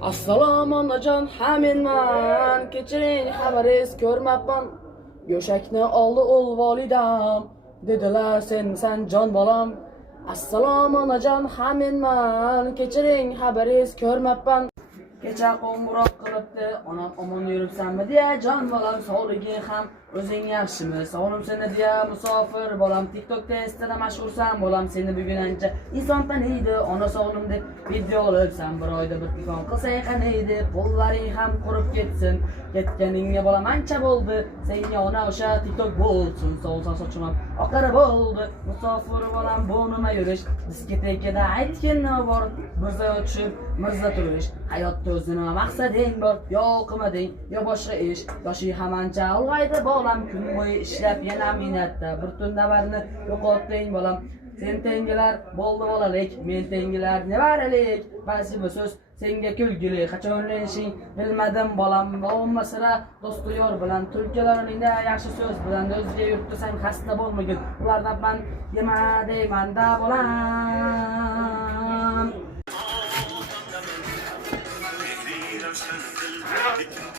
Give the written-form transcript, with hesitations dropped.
Assalomu onajon, men kechiring, xabaringiz ko'rmabman. Go'shakni oldi o'l volidam, dedilar sensan jon bolam. Assalomu onajon, men kechiring, xabaringiz ko'rmabman. Kecha qo'ng'iroq qilibdi, onam omon yuribsanmi deya, jon bolam sog'liging ham o'zing yaxshimi? Sog'lim seni deya musofir bolam, TikTokda Instada mashhursan bolam, seni bugun ancha inson taniydi, ona sog'lim deb video olibsan, bir oyda bir telefon qilsang qaniydi, qo'llaring ham qurib ketsin. Ketganingga bolam ancha bo'ldi, senga ona o'sha TikTok bo'lsin, so'lsa sochim ham oqara bo'ldi. Musofir bolam bu nima yurish, diskotekada aytgin nima bor, birza tushib, mirza turish. Hayotda o'zini maqsading bor, yo o'qimading, yo boshqa ish. Yoshing ham ancha ulg'aydi bolam, kun bo'yi ishlab yana minatda bir tunda barni yo'qotding bolam. Sen tengilar bo'ldi bolalik, men tengilar nevaralik. Ba'zi bu so'z senga kulgili, qachonlashing bilmadim bolam. Bo'lmasira do'stu yor bilan, tulkalaringda yaxshi so'z bilan o'zga yurtda sen xasta bo'lmagin. Ulardan man yema deyman da bolam.